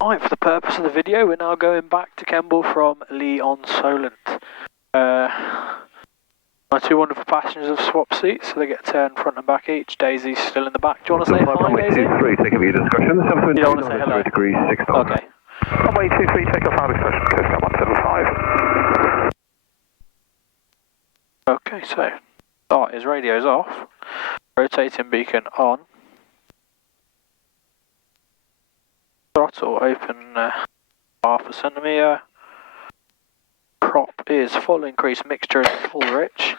Right, for the purpose of the video, we're now going back to Kemble from Lee on Solent. My two wonderful passengers have swapped seats, so they get to turn front and back each. Daisy's still in the back. Do you want to say hi, Daisy? 23, take up your discussion. You don't want to say hello? Degrees, 6 knots. Okay. Runway 23, take off our discussion, coast 175. Okay, so start his radio's off. Rotating beacon on. Throttle open half a centimetre. Prop is full increase, mixture is full rich.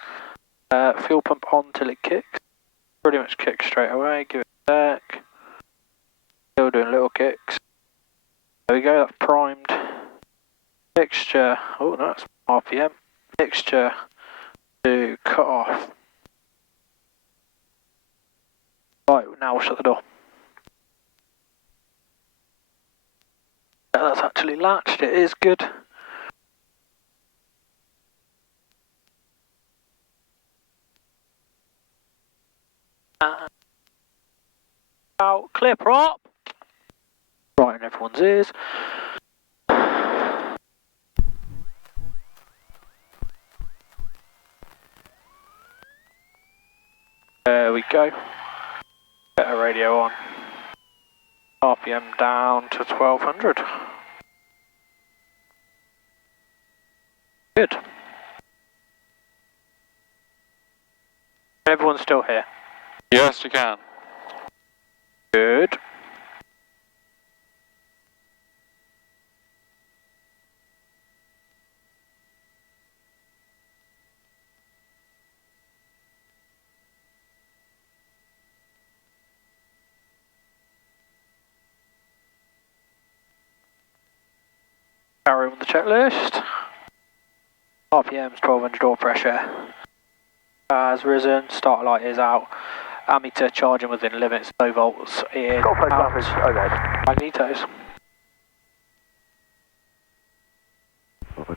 Fuel pump on till it kicks. Pretty much kicks straight away, give it a sec. Still doing little kicks. There we go, that's primed. Mixture, oh no, that's RPM. Mixture to cut off. Right, now we'll shut the door. Yeah, that's actually latched, it is good. Out, clear prop. Right in everyone's ears. There we go. Get a radio on. RPM down to 1200. Good. Everyone's still here. Yes, you can. Good. Carry on the checklist. RPM's 1200, oil pressure has risen, start light is out, ammeter charging within limits, low volts in out, magnetos.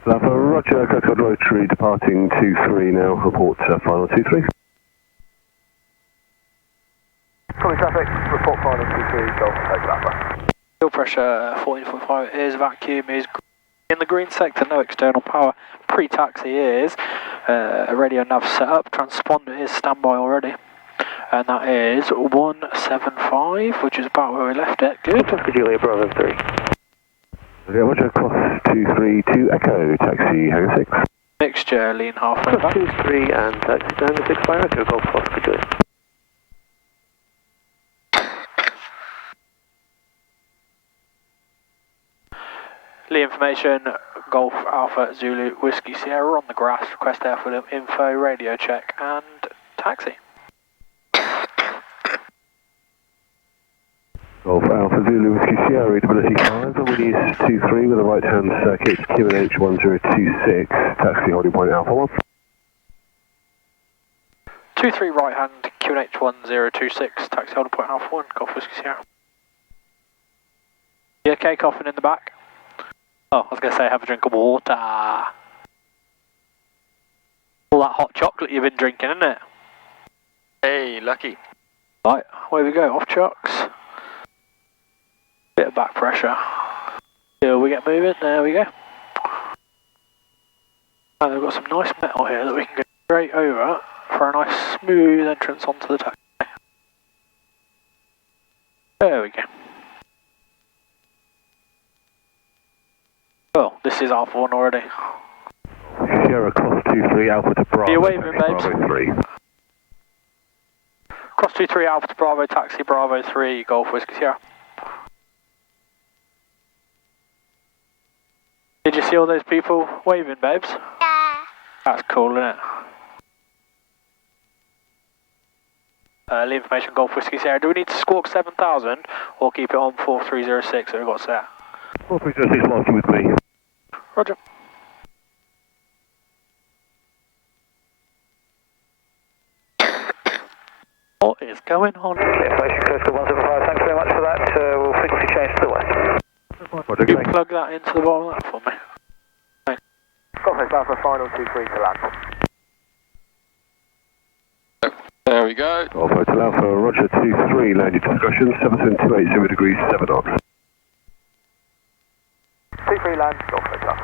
Roger, Coast Rotary departing 23 now, report final 23. Calling traffic, report final 23, Golf Coast Alpha. Fuel pressure 14.5 is vacuum, is in the green sector, no external power. Pre-taxi is a radio nav set up, transponder is standby already. And that is 175, which is about where we left it. Good. Julia Bravo 3. Okay, Roger, cross 232 Echo, taxi hangar 6. Mixture, lean halfway back. 23 and taxi hangar 6 by Echo, Golf Oscar Julia. Lee information, Golf Alpha Zulu Whiskey Sierra on the grass, request airfield info, radio check and taxi. Golf Alpha Zulu Whiskey Sierra, readability 5, and we is 23 with a right hand circuit, QNH 1026, taxi holding point Alpha 1. 23 right hand, QNH 1026, taxi holding point Alpha 1, Golf Whiskey Sierra. You okay coughing in the back? Oh, I was going to say have a drink of water. All that hot chocolate you've been drinking, isn't it? Hey, lucky. Right, away we go, off chocks. Bit of back pressure. Till we get moving, there we go. And we've got some nice metal here that we can go straight over for a nice smooth entrance onto the taxi. There we go. Well, this is Alpha 1 already. Sierra cross 23 Alpha to Bravo. Are you waving, babes? Bravo 3. Cross 23 Alpha to Bravo, taxi Bravo 3, Golf Whiskey Sierra. Did you see all those people waving, babes? Yeah. That's cool, isn't it? Lead information, Golf Whiskey Sierra. Do we need to squawk 7000 or keep it on 4306 that we've got set? 4306 marking with me. Roger. What is going on? Information Coastal 175, thanks very much for that. We'll frequency change to the west. Can you plug that into the bottom of that for me? Thanks. Golf Alpha final 23 to land. There we go. Golf Hotel Alpha, Roger 23, landing discussion, 7728 degrees 7 knots. 23 land, Golf Hotel.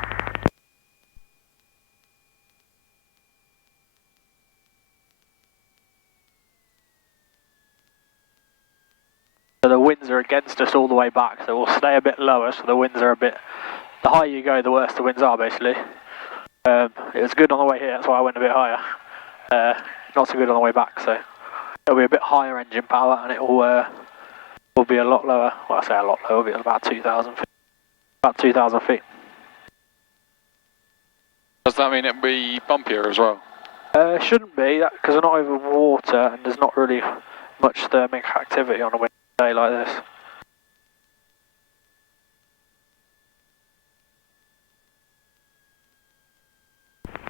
So the winds are against us all the way back, so we'll stay a bit lower, so the winds are a bit... The higher you go, the worse the winds are, basically. It was good on the way here, that's why I went a bit higher. Not so good on the way back, so it'll be a bit higher engine power, and it will be a lot lower. Well, I say a lot lower, it'll be about 2,000 feet. About 2,000 feet. Does that mean it'll be bumpier as well? Shouldn't be, because we're not over water, and there's not really much thermic activity on a windy day like this.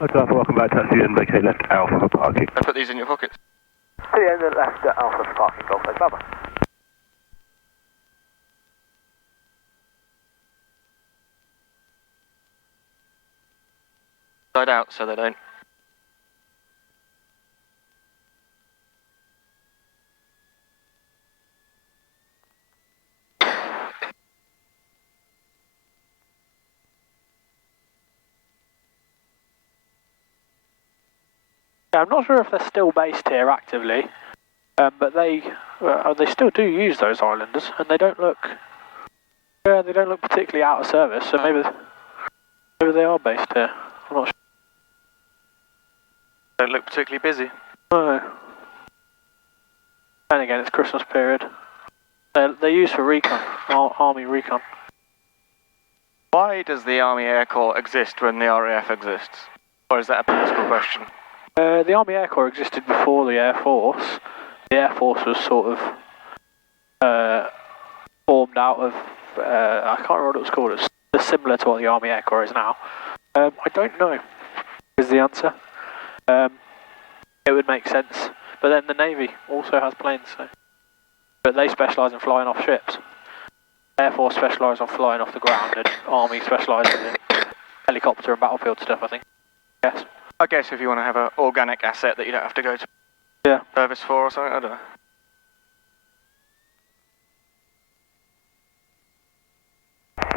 Okay, welcome back, taxi and vacate left Alpha for parking. I put these in your pockets. To the end of left Alpha for parking, Golf Hotel. Bye-bye. Side out so they don't. Yeah, I'm not sure if they're still based here actively, but they still do use those islanders, and they don't look particularly out of service. So maybe they are based here. I'm not sure. Don't look particularly busy. No. And again, it's Christmas period. They're used for recon, army recon. Why does the Army Air Corps exist when the RAF exists? Or is that a political question? The Army Air Corps existed before the Air Force. The Air Force was sort of formed out of, I can't remember what it was called, it's similar to what the Army Air Corps is now. I don't know, is the answer. It would make sense. But then the Navy also has planes, so. But they specialise in flying off ships. Air Force specialise on flying off the ground, and Army specialises in helicopter and battlefield stuff, I think. Yes. I guess if you want to have an organic asset that you don't have to go to service for or something, I don't know.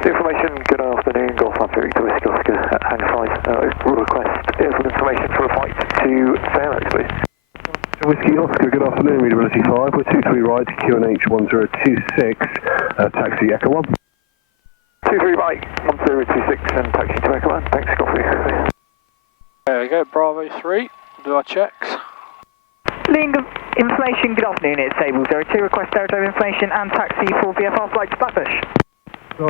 Information, good afternoon, Golf Hunter, to Whiskey Oscar at Hang 5. Request airfield information for a flight to Fairmont, please. Whiskey Oscar, good afternoon, readability 5, we're 23 right, QNH 1026, taxi Echo 1. 23 right, 1026 and taxi to Echo 1, thanks, copy. There we go, Bravo 3, do our checks. Link of information, good afternoon, it's Able 02, request aerodrome information and taxi for VFR flight to Blackbush. So,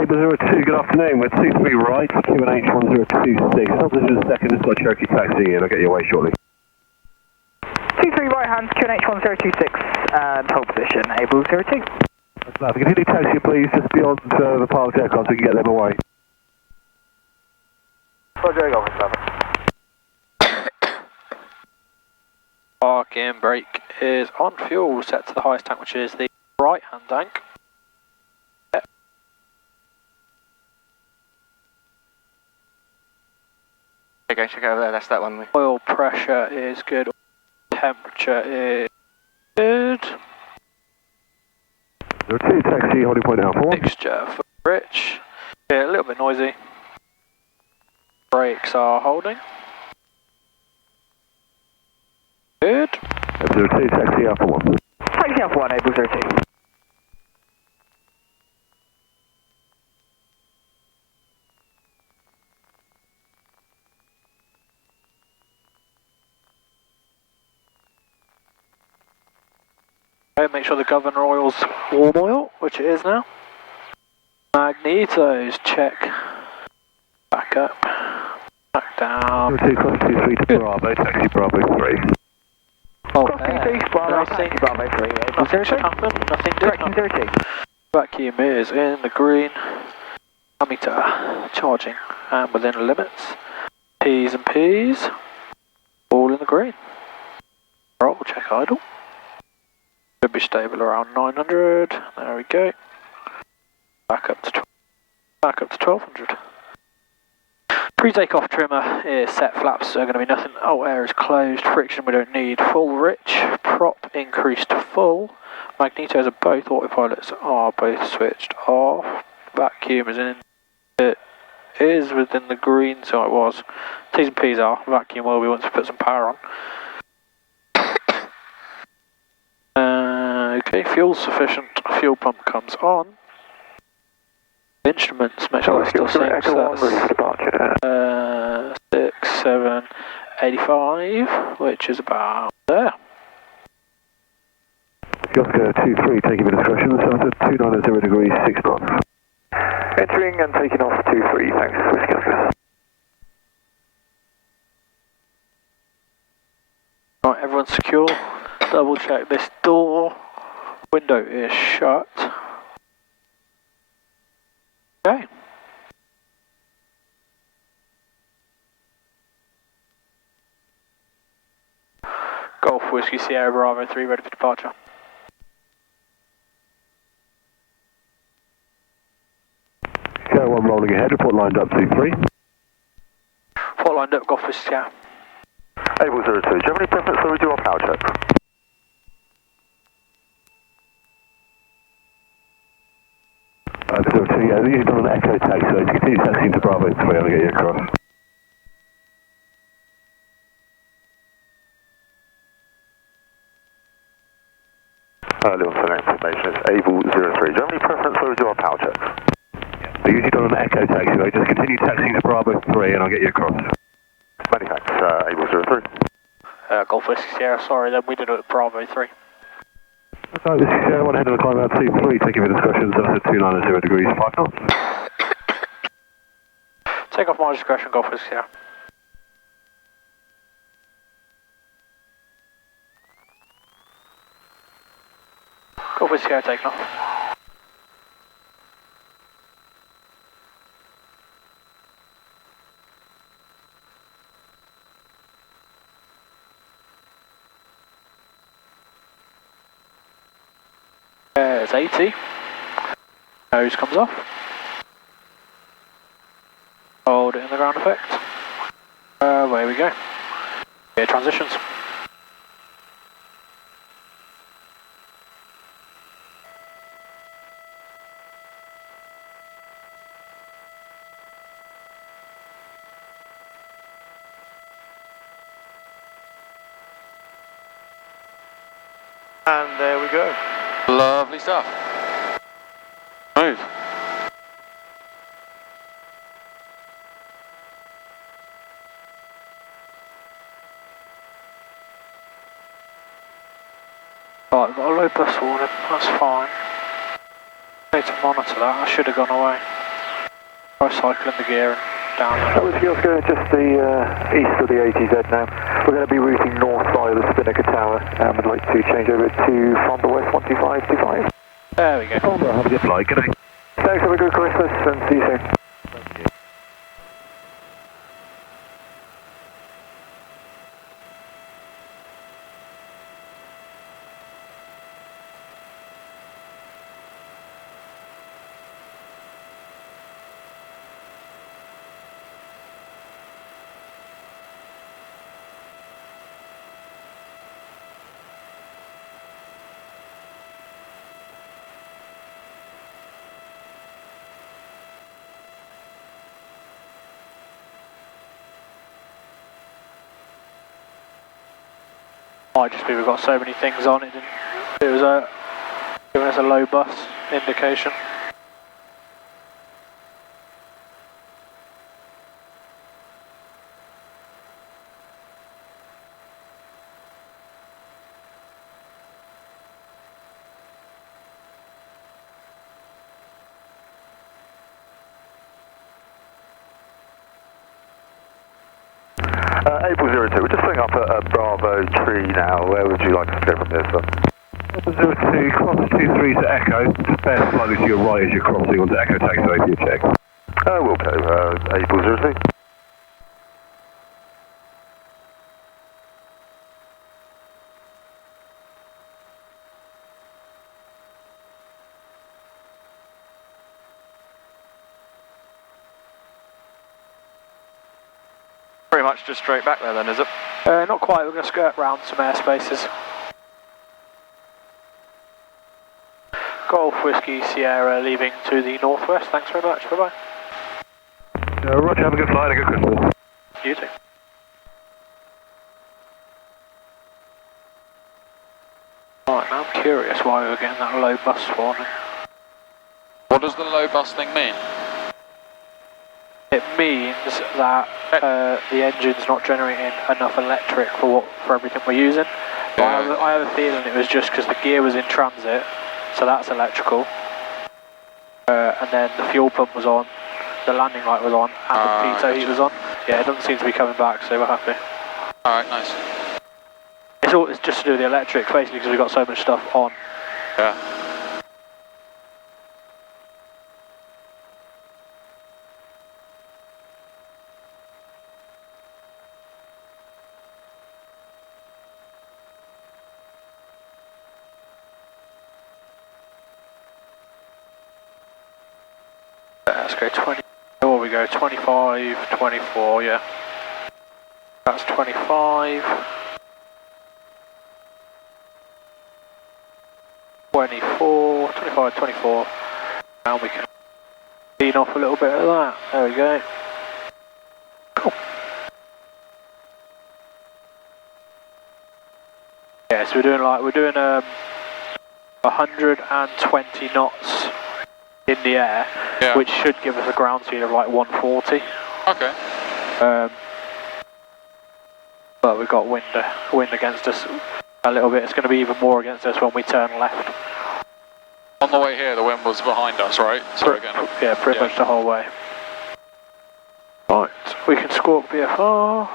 Able 02, good afternoon, we're 23 right, QNH 1026, hold this in a second, it's got Cherokee taxi and I'll get you away shortly. 23 right hands, QNH 1026, and hold position, Able 02. That's lovely. Can you taxi please, just beyond the parked aircraft so we can get them away. Roger, Golf Hotel. Parking brake is on, fuel set to the highest tank, which is the right hand tank. Okay, check over there, that's that one. Oil pressure is good, temperature is good. 02 taxi, holding point Alpha 1. Mixture for rich, yeah, a little bit noisy. Brakes are holding. Good. 02 taxi Alpha 1. Taxi Alpha 1, Able 02. Okay, make sure the governor oil's warm oil, which it is now. Magnetos, check. Back up. Back down. 02 cross 23 to Bravo, taxi Bravo 3. Oh, Cross 23, Bravo, taxi Bravo 3, Able nothing 02. should happen, nothing did Direction happen. 02. Vacuum is in the green. Ammeter charging and within limits. P's and P's, all in the green. Right, we'll check idle. Should be stable around 900. There we go. Back up to 1200. Pre-takeoff trimmer is set. Flaps are going to be nothing. Oh, air is closed. Friction we don't need. Full rich. Prop increased to full. Magnetos are both. Autopilots are both switched off. Vacuum is in. is within the green, so it was. T's and P's are. Vacuum will be once we put some power on. Okay, fuel's sufficient. Fuel pump comes on. Instruments, make sure they're still synced. That's 6, 7, 85, which is about there. Oscar 23, taking your discretion, started 290 degrees, 6 knots. Entering and taking off 23, thanks, Whiskey Oscar. Right, everyone's secure. Double check this door. Window is shut. Okay. Golf Whiskey Sierra Bravo 3 ready for departure. Sierra 1 rolling ahead, report lined up 23. Port lined up, Golf Whiskey Sierra. Able 02, do you have any preference where we do our power check? Yeah, these are done an echo tag, so continue taxiing to Bravo 3, I'll get you across. Little information, it's Able 03. Do you have any preference where we do our power checks? They're usually done an echo taxi, so just continue taxiing to Bravo 3 and I'll get you across. Many thanks, Able 03. Golf Whiskey Sierra, sorry, then we did it at Bravo 3. So this is Sierra 1 head on the climb out 23, taking your discretion, so that's at 290 degrees, 5 knots. Take off my discretion, Golf Whiskey Sierra. Golf Whiskey Sierra taking off. There's 80. Nose comes off. Hold it in the ground effect. Away we go. Gear transitions. And there we go. Lovely stuff. Move. Right, we've got a low bus warning, that's fine. Need to monitor that, I should have gone away. Try cycling the gear and down. That was Oscar, just the east of the ATZ now. We're going to be routing north via the Spinnaker Tower, and we'd like to change over to Fonda West 12525. There we go. Fonda, have a good flight, good day. Thanks, have a good Christmas, and see you soon. Might just be we've got so many things on it, it was giving us a low bus indication. Able 02, we're just putting up a Bravo tree now. Where would you like us to go from there, sir? 02, cross 23 to Echo, just bear slightly to your right as you're crossing onto Echo taxiway for your check. We'll go, Able 02. Pretty much just straight back there then, is it? Not quite, we're going to skirt round some airspaces. Golf Whiskey Sierra leaving to the northwest, thanks very much, bye bye. Roger, have a good flight, a good Christmas. You too. Right, now I'm curious why we were getting that low bus warning. What does the low bus thing mean? It means that the engine's not generating enough electric for everything we're using. But I have a feeling it was just because the gear was in transit, so that's electrical. And then the fuel pump was on, the landing light was on, and the pitot heat was on. Yeah, it doesn't seem to be coming back, so we're happy. Alright, nice. It's just to do with the electric, basically, because we've got so much stuff on. Yeah. Let's go 20, or we go 25, 24, yeah. That's 25. 24, 25, 24. Now we can clean off a little bit of that. There we go. Cool. Yeah, so we're doing 120 knots in the air, Yeah. which should give us a ground speed of like 140. Okay. But we've got wind against us a little bit. It's going to be even more against us when we turn left. On the way here, the wind was behind us, right? So again. Yeah, pretty much the whole way. Right, we can squawk VFR.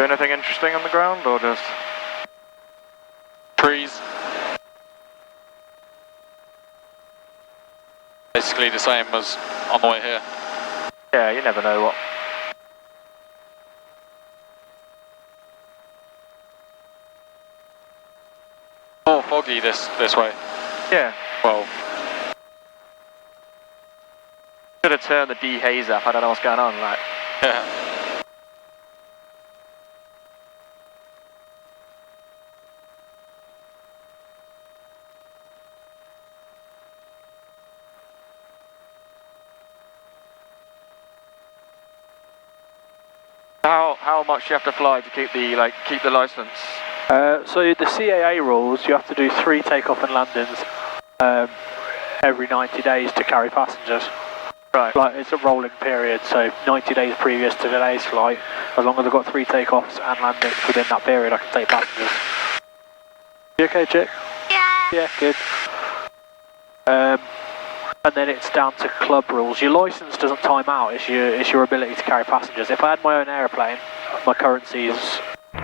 Anything interesting on the ground, or just Trees. Basically the same as on the way here. yeah, you never know what. More foggy this way. Yeah, Well, should have turned the dehaze up. I don't know what's going on. Like, yeah. how much you have to fly to keep the license? So the CAA rules, you have to do 3 takeoff and landings every 90 days to carry passengers. Right. Like, it's a rolling period, so 90 days previous to today's flight, as long as I've got 3 takeoffs and landings within that period, I can take passengers. You okay, chick? Yeah. Yeah, good. And then it's down to club rules. Your license doesn't time out, it's your ability to carry passengers. If I had my own aeroplane, my currency is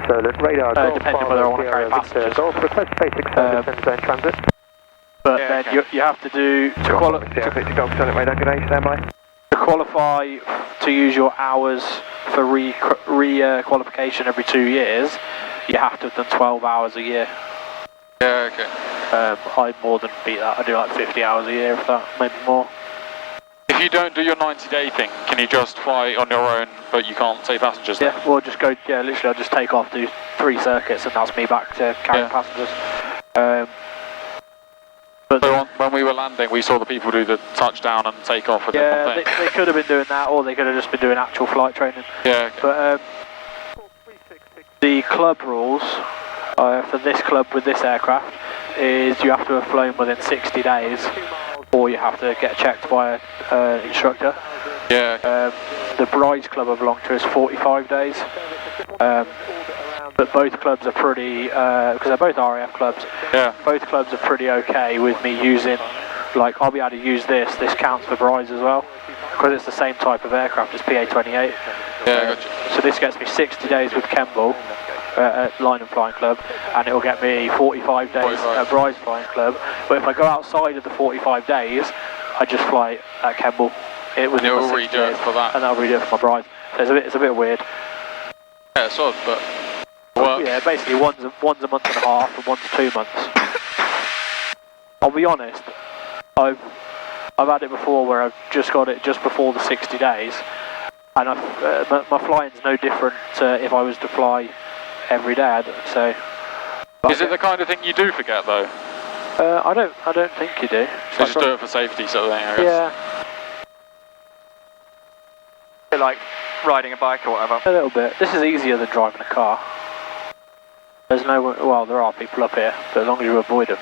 Solent radar, depending on whether I want to carry passengers. Golf, request basic service and zone transit. But Yeah, then okay. you have to do, to qualify to use your hours for re-qualification every 2 years, you have to have done 12 hours a year. Yeah, okay. I more than beat that. I do like 50 hours a year, if that, maybe more. If you don't do your 90-day thing, can you just fly on your own, but you can't take passengers then? Yeah, we'll just go, yeah, literally I'll just take off, do 3 circuits, and that's me back to carrying Yeah. passengers. But So when we were landing, we saw the people do the touchdown and take off with yeah, one thing. they could have been doing that, or they could have just been doing actual flight training. Yeah, okay. But the club rules for this club with this aircraft is you have to have flown within 60 days, or you have to get checked by an instructor. Yeah, okay. The Brides club I belong to is 45 days. But both clubs are pretty, because they're both RAF clubs, Yeah. both clubs are pretty okay with me using, like, I'll be able to use this counts for Brides as well, because it's the same type of aircraft as PA-28. Yeah, gotcha. So this gets me 60 days with Kemble at Line and Flying Club, and it'll get me 45 days 45. at Brides Flying Club. But if I go outside of the 45 days, I just fly at Kemble. It was And you'll redo it for that. and I'll redo it for my Brides. So it's a bit weird. Yeah, it's odd, but works. Yeah, basically one's a month and a half and one's 2 months. I'll be honest, I've had it before where I've just got it just before the 60 days, and my flying's no different to if I was to fly every day. So. Is it the kind of thing you do forget though? I don't think you do. You just do it for safety sort of thing, I guess. Yeah, Bit like riding a bike or whatever. a little bit. This is easier than driving a car. There's no, well, there are people up here, but as long as you avoid them.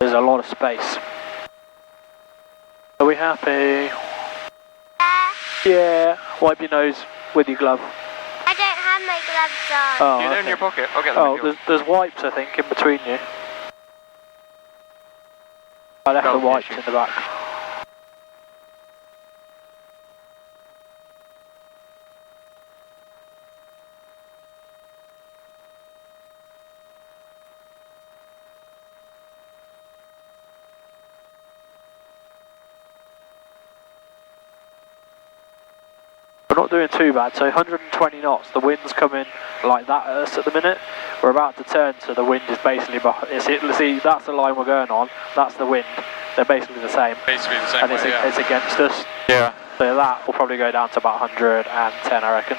There's a lot of space. Are we happy? Yeah. Wipe your nose with your glove. I don't have my gloves on. Oh, You're in your pocket. I'll get them. Oh, there's wipes, I think, in between you. I left the wipes in the back. We're not doing too bad, so 120 knots, the wind's coming like that at us at the minute. We're about to turn, so the wind is basically behind. See, that's the line we're going on, that's the wind. They're basically the same. Basically the same And way, yeah. it's against us. Yeah. So that will probably go down to about 110, I reckon.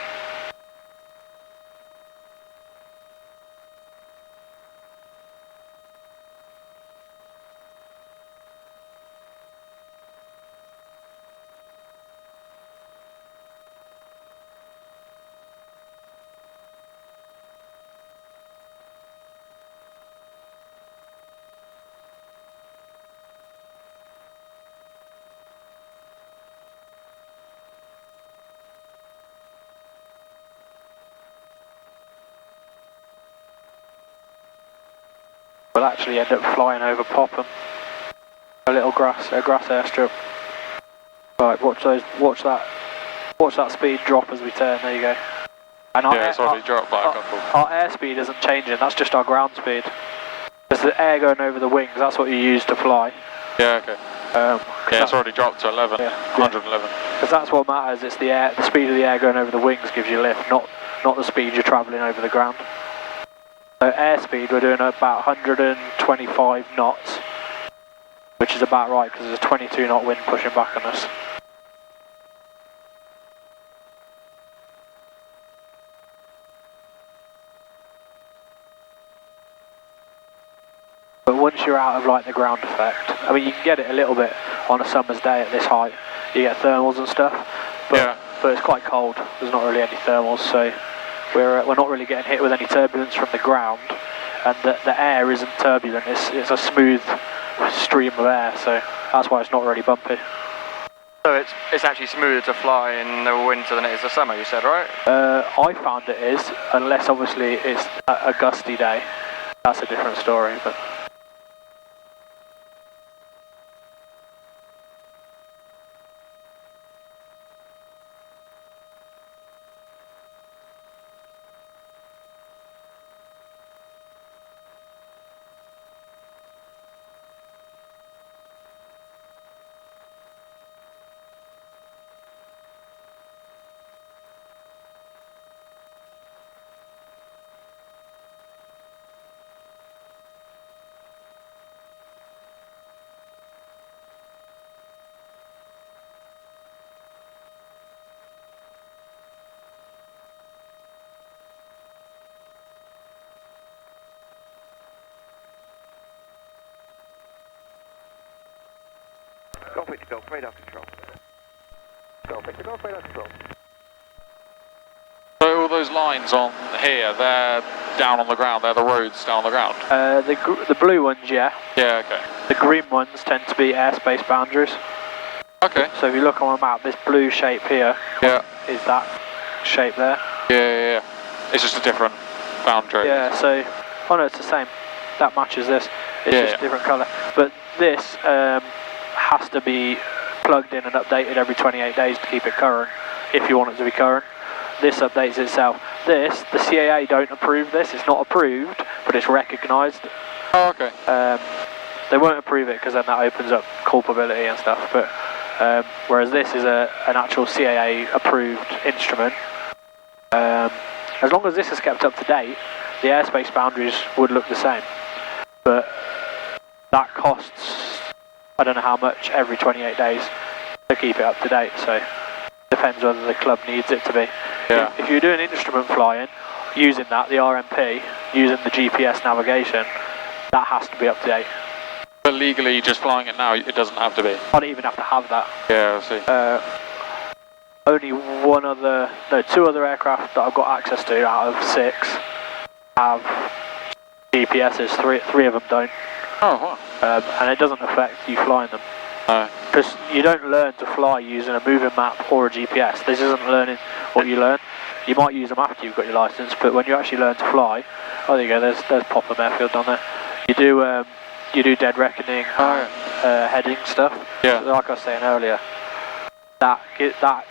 We'll actually end up flying over Popham. A little grass airstrip. Right, watch that speed drop as we turn. There you go. And Yeah, it's already dropped by a couple. Our airspeed isn't changing. That's just our ground speed. There's the air going over the wings. That's what you use to fly. Yeah, okay. Yeah, it's already dropped to 11. Yeah. 111. Because that's what matters. It's the air. The speed of the air going over the wings gives you lift, not the speed you're travelling over the ground. So airspeed, we're doing about 125 knots, which is about right because there's a 22 knot wind pushing back on us. But once you're out of like the ground effect, I mean you can get it a little bit on a summer's day at this height. You get thermals and stuff, but it's quite cold. There's not really any thermals, so we're not really getting hit with any turbulence from the ground, and the air isn't turbulent. It's a smooth stream of air, so that's why it's not really bumpy. So it's actually smoother to fly in the winter than it is the summer, you said, right? I found it is, unless obviously it's a gusty day. That's a different story, but. Golf Victor Golf, radar control. Golf Victor Golf, radar control. So all those lines on here, they're down on the ground, they're the roads down on the ground? The blue ones, yeah. Yeah, okay. The green ones tend to be airspace boundaries. Okay. So if you look on the map, this blue shape here is that shape there. Yeah. It's just a different boundary. Yeah, so, oh no, it's the same. That matches this. It's just a different colour. But this has to be plugged in and updated every 28 days to keep it current, if you want it to be current. This updates itself. This, the CAA don't approve this. It's not approved, but it's recognised. Oh, okay. They won't approve it because then that opens up culpability and stuff. But whereas this is an actual CAA approved instrument, As long as this is kept up to date, the airspace boundaries would look the same. But that costs, I don't know how much, every 28 days to keep it up to date, so depends whether the club needs it to be. Yeah. If you're doing instrument flying, using that, the RMP, using the GPS navigation, that has to be up to date. But legally, just flying it now, it doesn't have to be. I don't even have to have that. Yeah, I see. Only two other aircraft that I've got access to out of 6 have GPSs, three of them don't. Oh, wow. And it doesn't affect you flying them. No. Because you don't learn to fly using a moving map or a GPS. This isn't learning what you learn. You might use them after you've got your licence, but when you actually learn to fly, oh there you go, there's Popham Airfield down there. You do dead reckoning, heading stuff. Yeah. So like I was saying earlier, that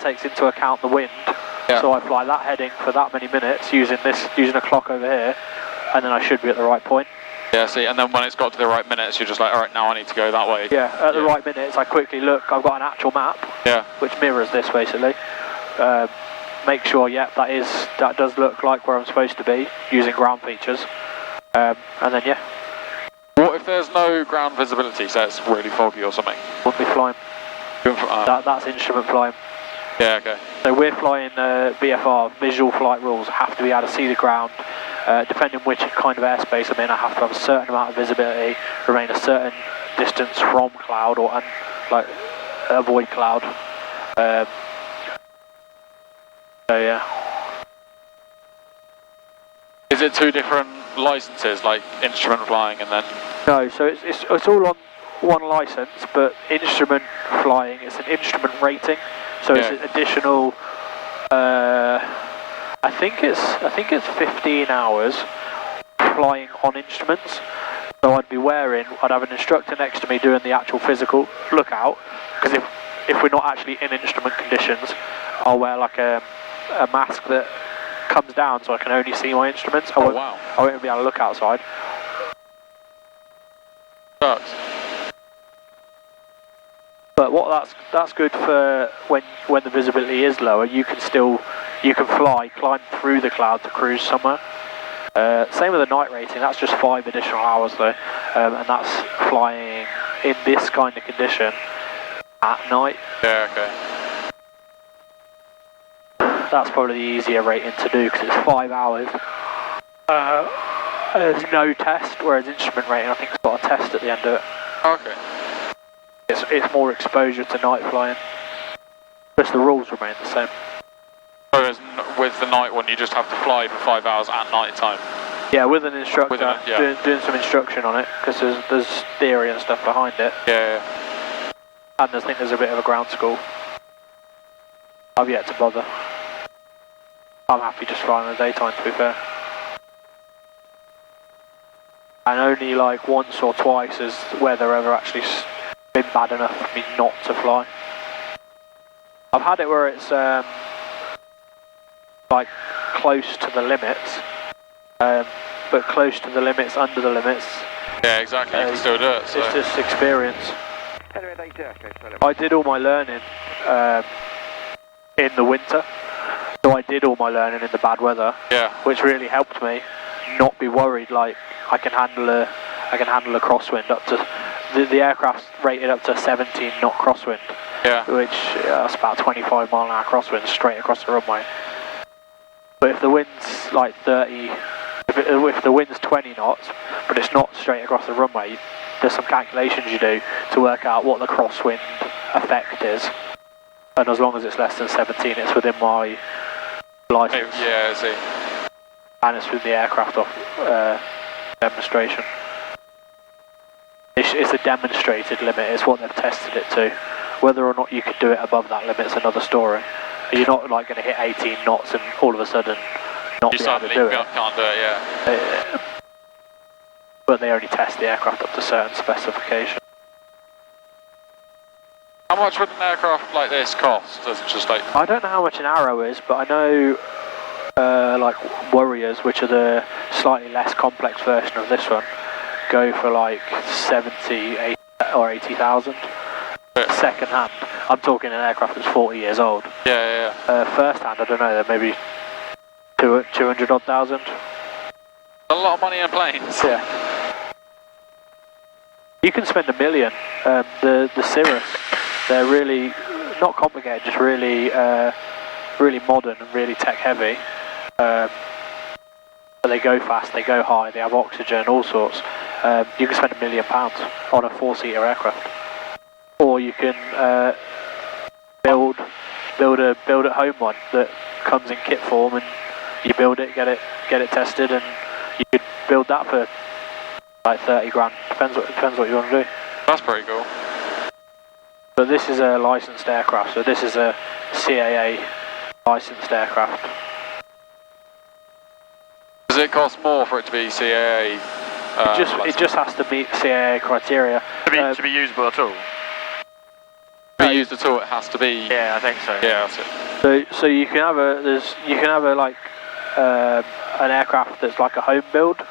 takes into account the wind. Yeah. So I fly that heading for that many minutes using a clock over here, and then I should be at the right point. Yeah, see, and then when it's got to the right minutes, you're just like, all right, now I need to go that way. Yeah, at the right minutes, I quickly look. I've got an actual map, which mirrors this basically. Make sure, that does look like where I'm supposed to be using ground features, and then What if there's no ground visibility, so it's really foggy or something? won't be flying. That's instrument flying. Yeah, okay. So we're flying VFR, visual flight rules. Have to be able to see the ground. Depending which kind of airspace I'm in, I have to have a certain amount of visibility, remain a certain distance from cloud, or avoid cloud. So yeah. Is it 2 different licenses, like instrument flying and then? No, so it's all on one license, but instrument flying is an instrument rating, so it's an additional. I think it's 15 hours flying on instruments. So I'd have an instructor next to me doing the actual physical lookout, because if we're not actually in instrument conditions, I'll wear like a mask that comes down so I can only see my instruments. I won't be able to look outside. Sucks. But that's good for when the visibility is lower. You can climb through the cloud to cruise somewhere. Same with the night rating. That's just 5 additional hours though, and that's flying in this kind of condition at night. Yeah, okay. That's probably the easier rating to do because it's 5 hours. There's no test, whereas instrument rating I think it's got a test at the end of it. Okay. It's more exposure to night flying. But the rules remain the same. Whereas with the night one, you just have to fly for 5 hours at night time. Yeah, with an instructor, doing some instruction on it, because there's theory and stuff behind it. Yeah. And I think there's a bit of a ground school. I've yet to bother. I'm happy just flying in the daytime, to be fair. And only like once or twice has weather ever actually been bad enough for me not to fly. I've had it where it's like close to the limits, but close to the limits, under the limits. Yeah, exactly. You can still do it. So. It's just experience. I did all my learning in the winter, so I did all my learning in the bad weather. Yeah. Which really helped me not be worried. Like I can handle a crosswind up to the aircraft's rated up to 17 knot crosswind. Yeah. Which that's about 25 mile an hour crosswind straight across the runway. But if the wind's like 30, if the wind's 20 knots, but it's not straight across the runway, there's some calculations you do to work out what the crosswind effect is. And as long as it's less than 17, it's within my license. Yeah, I see. And it's with the aircraft off demonstration. It's a demonstrated limit, it's what they've tested it to. Whether or not you could do it above that limit is another story. You're not like going to hit 18 knots and all of a sudden not be able to do it. Can't do it, yeah. But they only test the aircraft up to certain specifications. How much would an aircraft like this cost? Is it just like... I don't know how much an Arrow is, but I know like Warriors, which are the slightly less complex version of this one, go for like 70, 80 or 80,000. Second hand, I'm talking an aircraft that's 40 years old. Yeah. First hand, I don't know, they're maybe 200 odd thousand. A lot of money in planes. Yeah. You can spend $1 million. The Cirrus, they're really not complicated, just really really modern and really tech heavy. But they go fast, they go high, they have oxygen, all sorts. You can spend £1 million on a 4-seater aircraft, or you can build at home one that comes in kit form, and you build it, get it tested, and you could build that for like 30 grand. Depends what you want to do. That's pretty cool. But this is a licensed aircraft, so this is a CAA licensed aircraft. Does it cost more for it to be CAA? It just has to meet CAA criteria. To be usable at all? To be used at all, it has to be. Yeah, I think so. Yeah, that's it. So you can have an aircraft that's like a home build,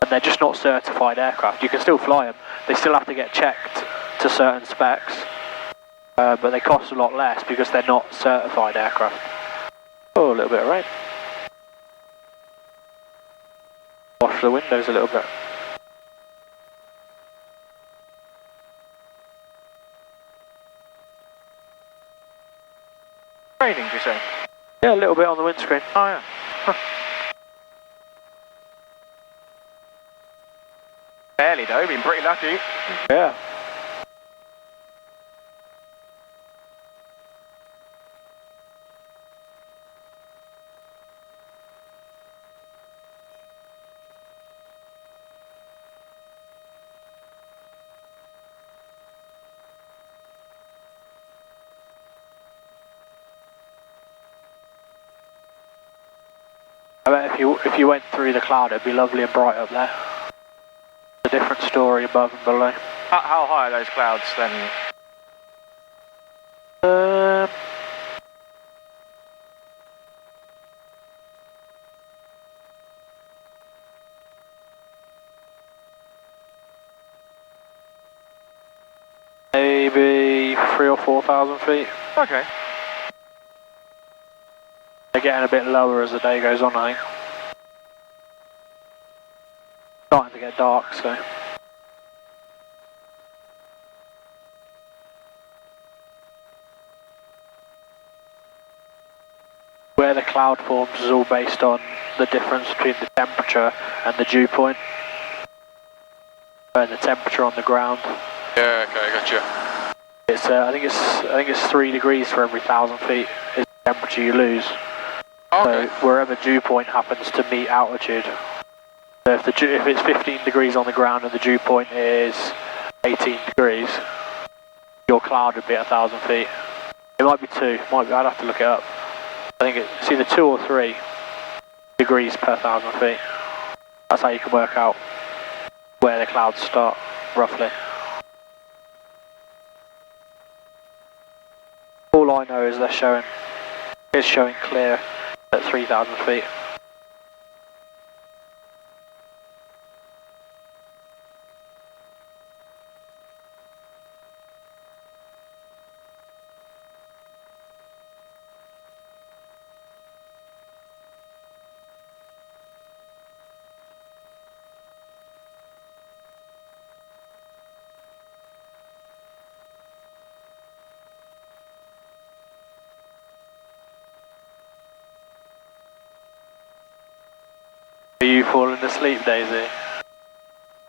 and they're just not certified aircraft. You can still fly them. They still have to get checked to certain specs, but they cost a lot less because they're not certified aircraft. Oh, a little bit of rain. Wash the windows a little bit. Raining, do you say? Yeah, a little bit on the windscreen. Oh yeah. Huh. Barely though, been pretty lucky. Yeah. I bet if you went through the cloud, it'd be lovely and bright up there. It's a different story above and below. How high are those clouds then? Maybe 3,000 or 4,000 feet. Okay. They're getting a bit lower as the day goes on, I think. Starting to get dark, so. Where the cloud forms is all based on the difference between the temperature and the dew point. And the temperature on the ground. Yeah, okay, gotcha. It's I think it's 3 degrees for every 1,000 feet is the temperature you lose. Okay. So wherever dew point happens to meet altitude. So if it's 15 degrees on the ground and the dew point is 18 degrees, your cloud would be at 1,000 feet. It might be 2. I'd have to look it up. I think it's either 2 or 3 degrees per 1,000 feet. That's how you can work out where the clouds start, roughly. All I know is it's showing clear at 3,000 feet. Are you falling asleep, Daisy?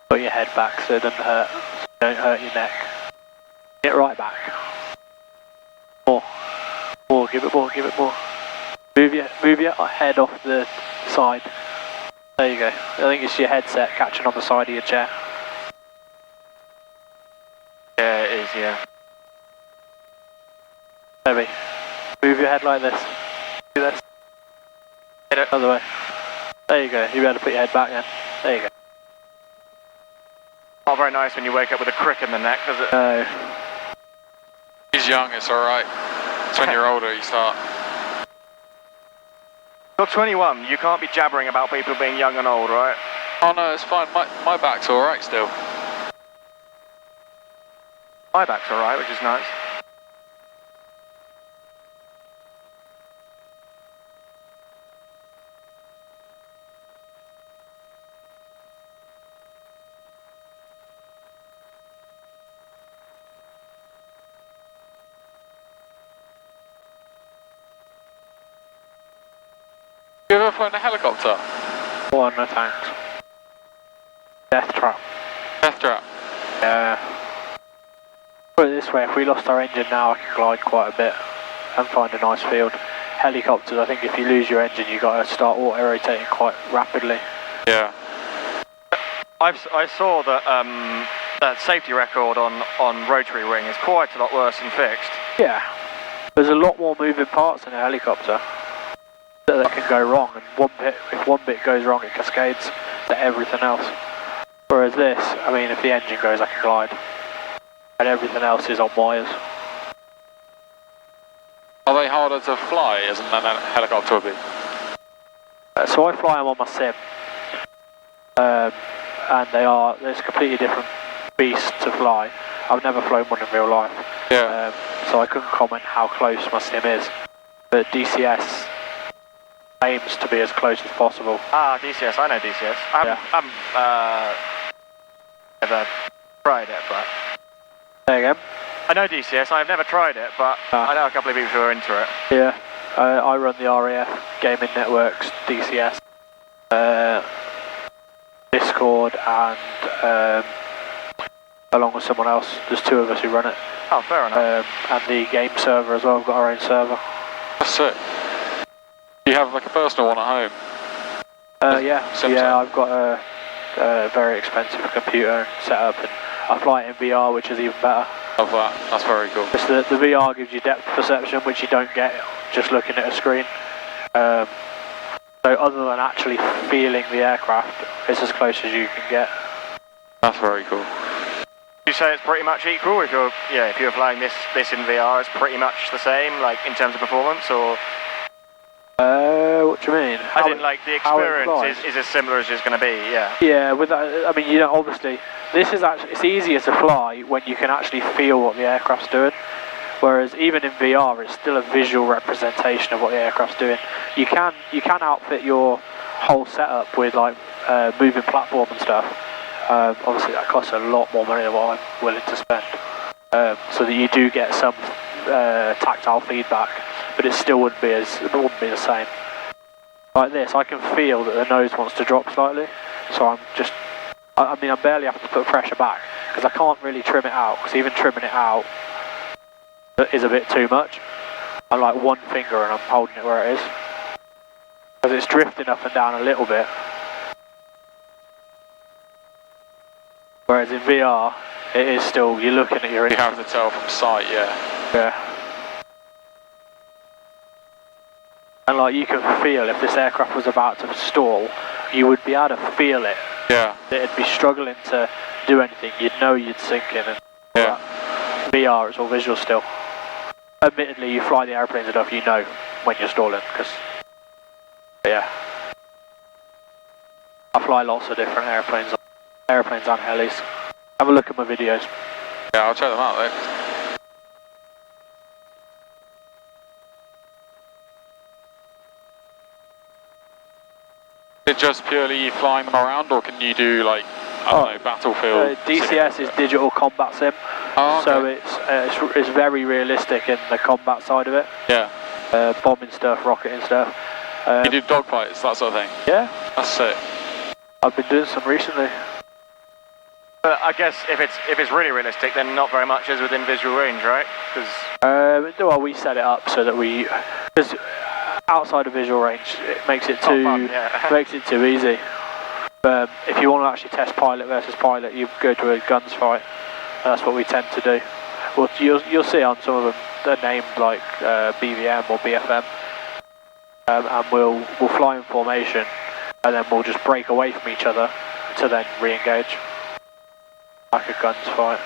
Put your head back so it doesn't hurt. Don't hurt your neck. Get right back. More. More, give it more, give it more. Move your head off the side. There you go. I think it's your headset catching on the side of your chair. Yeah, it is, yeah. Maybe. Move your head like this. Do this. Hit it. Other way. There you go. You better put your head back then. There you go. Not very nice when you wake up with a crick in the neck, does it? No. He's young, it's alright. It's when you're older you start. You're 21, you can't be jabbering about people being young and old, right? Oh no, it's fine. My back's alright still. My back's alright, which is nice. You ever flown a helicopter? One, no thanks. Death trap. Death trap. Yeah. Put it this way, if we lost our engine now, I can glide quite a bit and find a nice field. Helicopters, I think if you lose your engine, you've got to start auto-rotating quite rapidly. Yeah. I saw that that safety record on rotary wing is quite a lot worse than fixed. Yeah. There's a lot more moving parts in a helicopter that can go wrong, and if one bit goes wrong, it cascades to everything else. Whereas this, I mean, if the engine goes, I can glide, and everything else is on wires. Are they harder to fly as a helicopter would be? So I fly them on my sim, and there's a completely different beast to fly. I've never flown one in real life, Yeah. so I couldn't comment how close my sim is, but DCS aims to be as close as possible. Ah, DCS, I know DCS. I haven't never tried it, but... There you go. I know DCS, I've never tried it, but I know a couple of people who are into it. Yeah, I run the RAF Gaming Networks DCS, Discord, and along with someone else. There's two of us who run it. Oh, fair enough. And the game server as well. We've got our own server. That's it. You have like a personal one at home? Yeah, I've got a very expensive computer and setup, and I fly it in VR, which is even better. Love that. That's very cool. Just the VR gives you depth perception, which you don't get just looking at a screen. So other than actually feeling the aircraft, it's as close as you can get. That's very cool. You say it's pretty much equal if you're flying this in VR, it's pretty much the same, like in terms of performance, or? What do you mean? As in, like the experience is as similar as it's going to be, yeah. Yeah, with that, I mean, obviously, it's easier to fly when you can actually feel what the aircraft's doing. Whereas even in VR, it's still a visual representation of what the aircraft's doing. You can outfit your whole setup with like moving platform and stuff. Obviously, that costs a lot more money than what I'm willing to spend. So that you do get some tactile feedback, but it still wouldn't be the same. Like this, I can feel that the nose wants to drop slightly, so I barely have to put pressure back, because I can't really trim it out, because even trimming it out is a bit too much. I'm like one finger and I'm holding it where it is, because it's drifting up and down a little bit. Whereas in VR, it is still, you're looking at your... You have to tell from sight, yeah. Yeah. And like you can feel if this aircraft was about to stall, you would be able to feel it. Yeah. It'd be struggling to do anything. You'd know you'd sink in. And yeah. VR, it's all visual still. Admittedly, you fly the airplanes enough, you know when you're stalling, because yeah. I fly lots of different airplanes and helis. Have a look at my videos. Yeah, I'll check them out though. Is it just purely flying them around, or can you do like, I don't know, battlefield? DCS is digital combat sim, okay. So it's very realistic in the combat side of it. Yeah. Bombing stuff, rocketing stuff. You do dogfights, that sort of thing? Yeah. That's sick. I've been doing some recently. But I guess if it's really realistic, then not very much is within visual range, right? Well, we set it up so that because outside of visual range, it makes it too easy. If you want to actually test pilot versus pilot, you go to a guns fight. That's what we tend to do. Well, you'll see on some of them, they're named like BVM or BFM, and we'll fly in formation, and then we'll just break away from each other to then re-engage. Like a guns fight.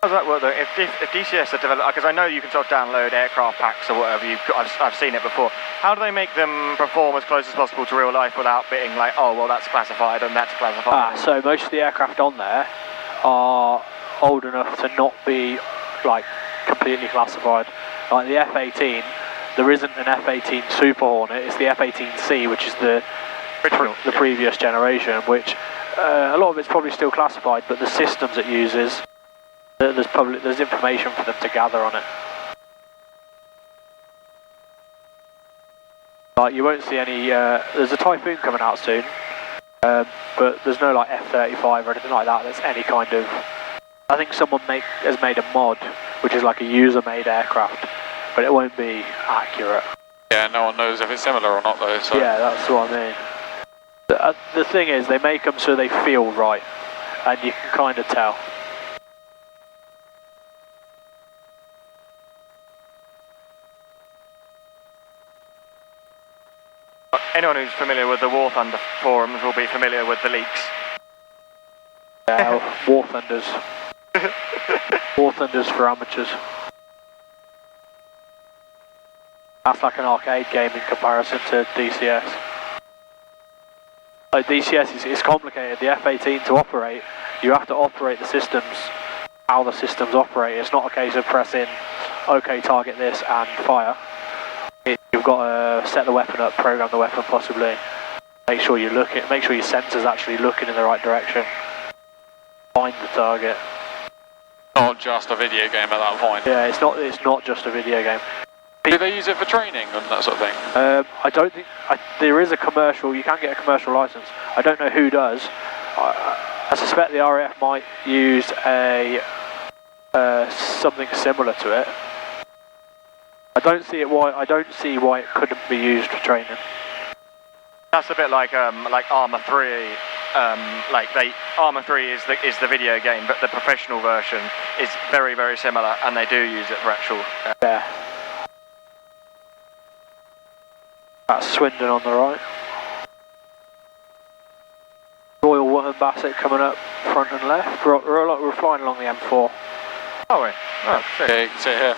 How does that work though? If DCS are developed, because I know you can sort of download aircraft packs or whatever, I've seen it before. How do they make them perform as close as possible to real life without being like, oh well, that's classified and that's classified? So most of the aircraft on there are old enough to not be like completely classified. Like the F-18, there isn't an F-18 Super Hornet, it's the F-18C, which is the the previous generation, which a lot of it's probably still classified, but the systems it uses, there's information for them to gather on it. Like you won't see any. There's a Typhoon coming out soon, but there's no like F-35 or anything like that. That's any kind of. I think someone has made a mod, which is like a user-made aircraft, but it won't be accurate. Yeah, no one knows if it's similar or not though. So. Yeah, that's what I mean. The thing is, they make them so they feel right, and you can kind of tell. Anyone who's familiar with the War Thunder forums will be familiar with the leaks. Yeah, War Thunders. War Thunders for amateurs. That's like an arcade game in comparison to DCS. Like DCS is complicated. The F-18 to operate, you have to operate the systems, how the systems operate. It's not a case of pressing, okay, target this and fire. You've got to set the weapon up, program the weapon possibly, make sure you look make sure your sensor's actually looking in the right direction, find the target. Not just a video game at that point. Yeah, it's not just a video game. Do they use it for training and that sort of thing? I don't think there is a commercial. You can get a commercial license. I don't know who does. I suspect the RAF might use a something similar to it. I don't see why it couldn't be used for training. That's a bit like Armour 3. Armour 3 is the video game, but the professional version is very, very similar, and they do use it for actual. Yeah. That's Swindon on the right. Royal Wootton Basset coming up front and left. We're flying along the M4. Oh, wait. Oh, sick. Yeah, you can see it here.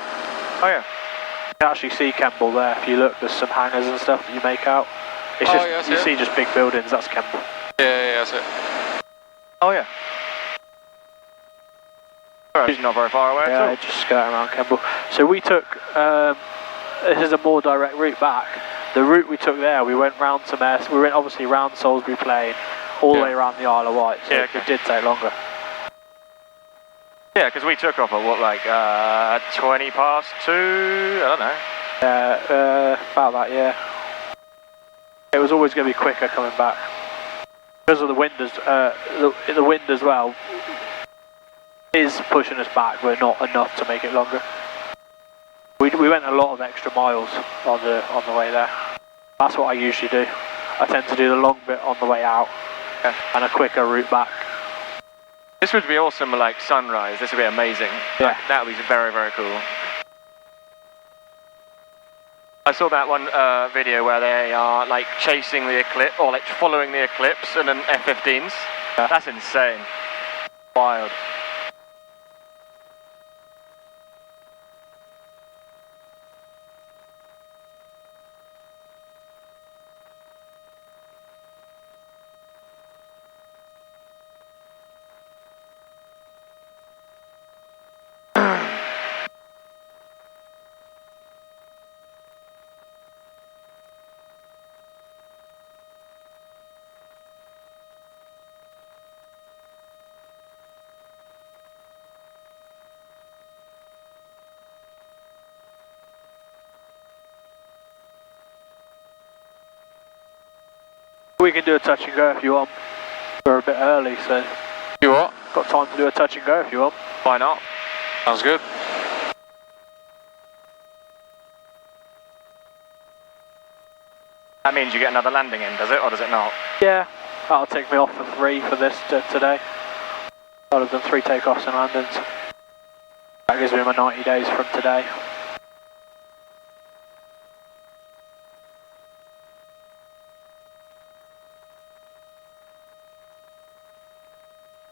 Oh, yeah. You can actually see Kemble there. If you look, there's some hangars and stuff that you make out. It's just yes, you see just big buildings. That's Kemble. Yeah, that's it. Oh, yeah. It's not very far away at all. Yeah, just skirting around Kemble. So we took. This is a more direct route back. The route we took there, we went round some we went obviously round Salisbury Plain, all the way around the Isle of Wight. So Yeah, it did take longer. Yeah, because we took off at 20 past 2, I don't know. About that, yeah. It was always going to be quicker coming back. Because of the wind, the wind as well is pushing us back, but not enough to make it longer. We went a lot of extra miles on the way there. That's what I usually do. I tend to do the long bit on the way out, and a quicker route back. This would be awesome, like sunrise. This would be amazing. Yeah. That would be very, very cool. I saw that one video where they are like chasing the eclipse, or like following the eclipse in an F-15s. Yeah. That's insane. Wild. We can do a touch and go if you want. We're a bit early, so You what? got time to do a touch and go if you want. Why not? Sounds good. That means you get another landing in, does it, or does it not? Yeah, that'll take me off for 3 for this today. I'll have done 3 takeoffs and landings. That gives me my 90 days from today.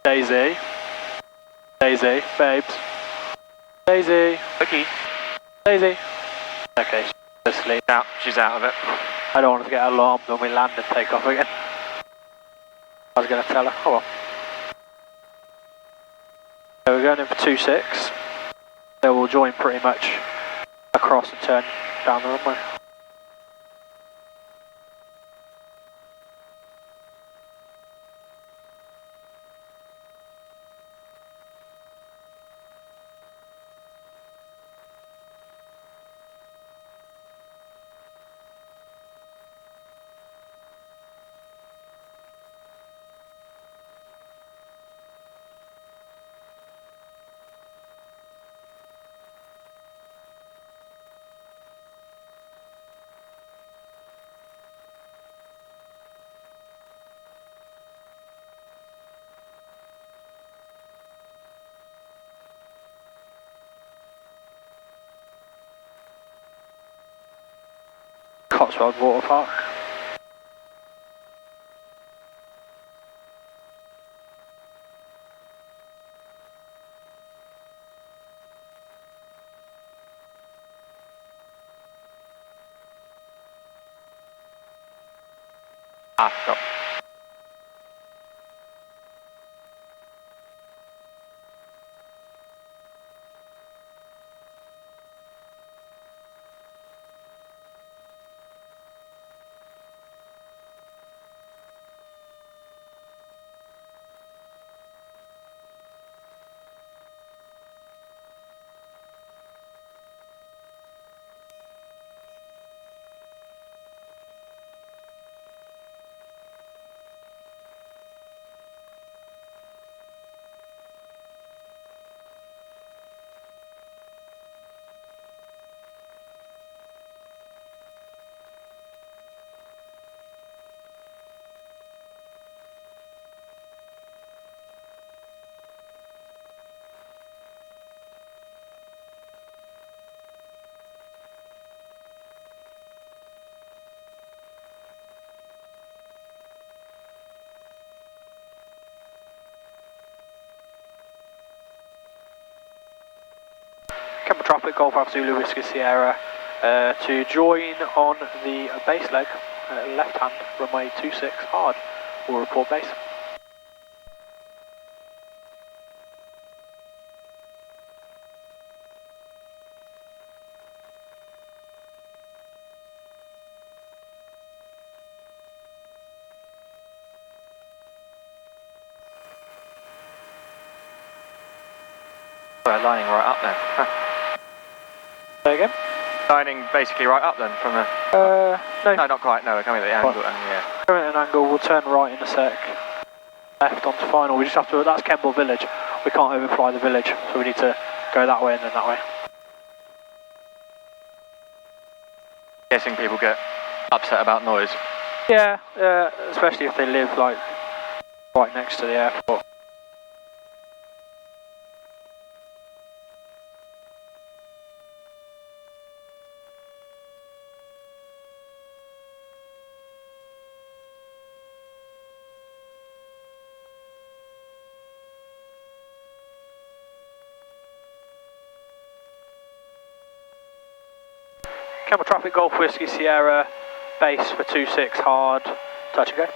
Daisy. Daisy, babes. Daisy. Okay. Daisy. Okay, she's asleep. Now she's out of it. I don't want to get alarmed when we land and take off again. I was going to tell her. Oh well. So we're going in for 2-6. So we'll join pretty much across and turn down the runway. Cotswold Water Park. Ah, stop. Kemble traffic, Golf Alpha Zulu Whiskey Sierra, to join on the base leg, left hand, runway 26 hard, will report base. We're lining right up then. Say again? Lining basically right up then from the... No. No, not quite, no, we're coming at the angle, yeah. Coming at an angle, we'll turn right in a sec. Left onto final, we just have to, that's Kemble Village. We can't overfly the village, so we need to go that way and then that way. Guessing people get upset about noise. Yeah, especially if they live like right next to the airport. Kemble traffic, Golf Whiskey Sierra, base for 26 hard, touch and go.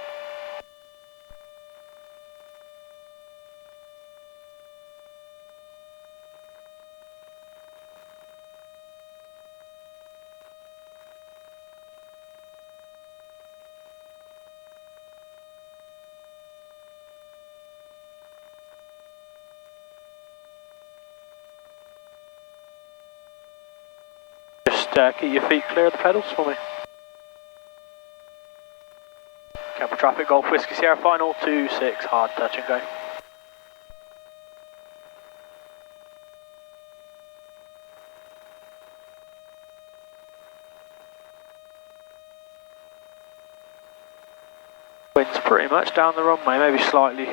Keep your feet clear of the pedals for me. Kemble traffic, Golf Whiskey Sierra final, 26 hard, touch and go. Wind's pretty much down the runway, maybe slightly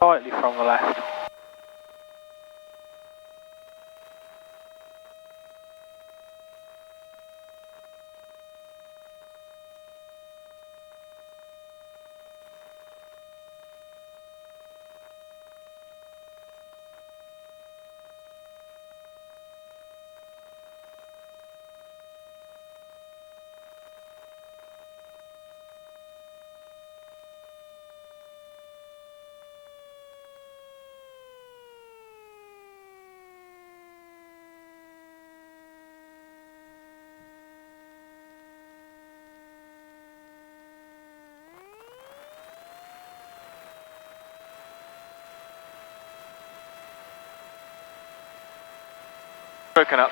from the left. Broken up.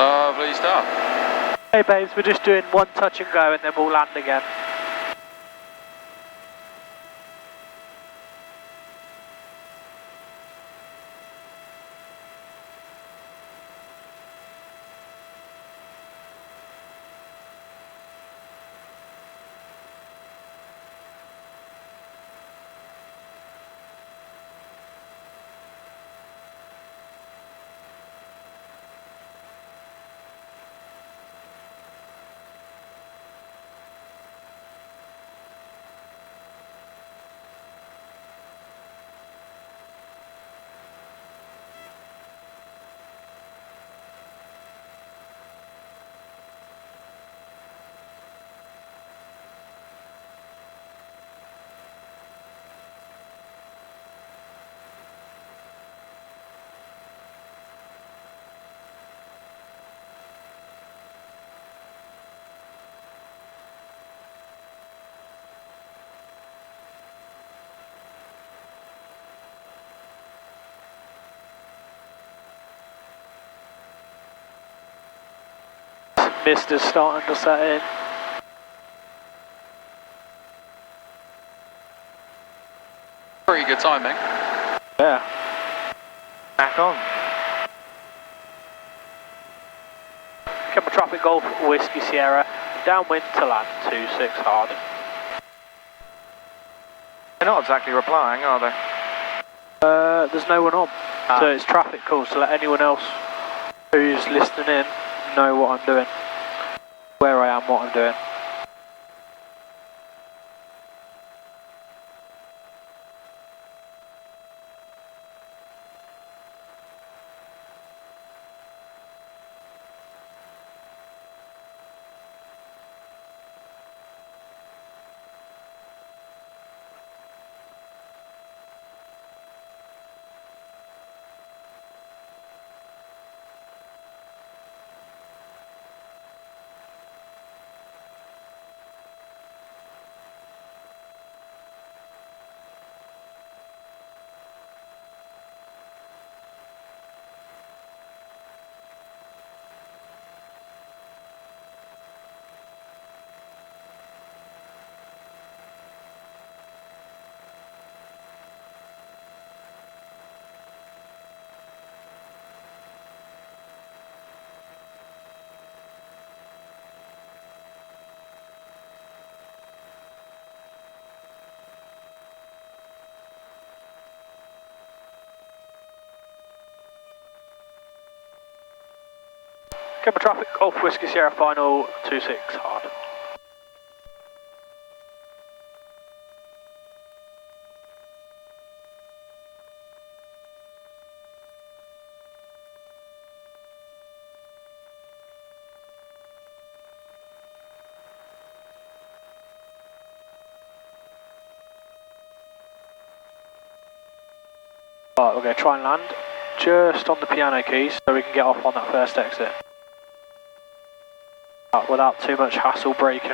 Lovely stuff. Hey babes, we're just doing one touch and go and then we'll land again. Mist is starting to set in. Pretty good timing. Yeah. Back on. Kemble traffic Golf Whiskey Sierra, downwind to land 26 hard. They're not exactly replying, are they? There's no one on, so it's traffic calls to let anyone else who's listening in know what I'm doing, where I am, what I'm doing. Kemble traffic Golf Whiskey Sierra final 26 hard. Right, we're going to try and land just on the piano keys so we can get off on that first exit. Without too much hassle braking.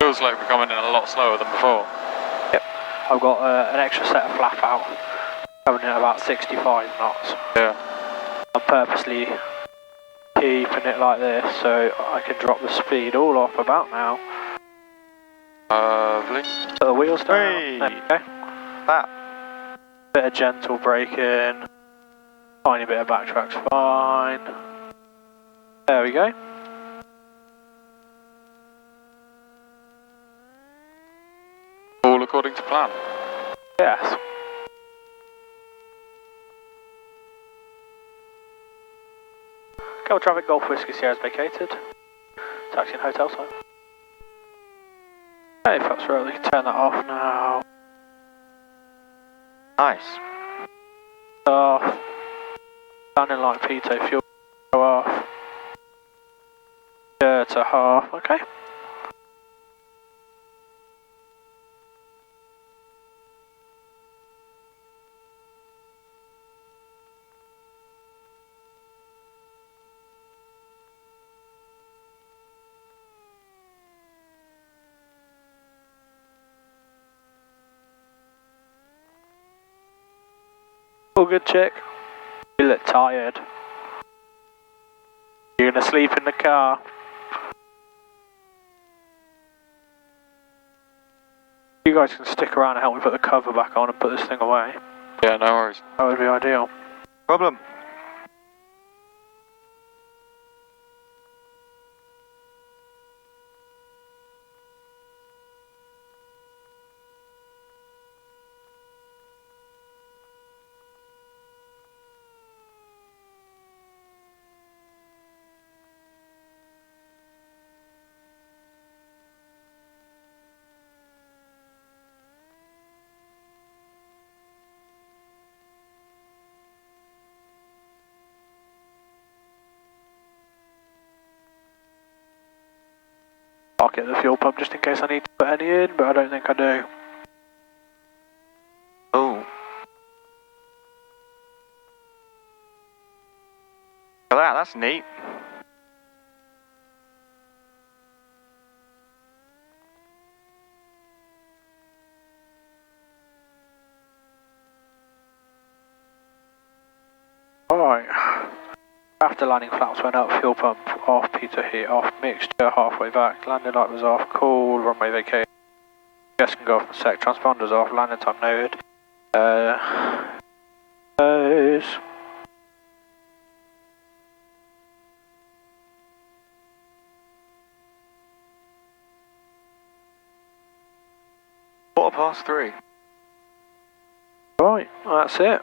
Feels like we're coming in a lot slower than before. Yep, I've got an extra set of flap out, coming in at about 65 knots. Yeah. I'm purposely keeping it like this so I can drop the speed all off about now. Lovely. Put the wheels down. Hey. There we go. That. Bit of gentle braking. Tiny bit of backtrack's fine. There we go. All according to plan. Yes. Kemble traffic Golf Whiskey Sierra is vacated. Taxi and hotel side. Okay, if that's right, we can turn that off now. Nice. Off. Landing light pitot, fuel go off. Gear to half, okay. All good, chick. You look tired. You're gonna sleep in the car. You guys can stick around and help me put the cover back on and put this thing away. Yeah, no worries. That would be ideal. Problem. I'll get the fuel pump just in case I need to put any in, but I don't think I do. Oh. for that, that's neat. Alright. After landing, flaps went up, fuel pump off, Peter heat off, mixture halfway back, landing light was off, cool, runway vacated. Gas can go off in a sec, transponders off, landing time noted. Quarter past 3. Right, that's it.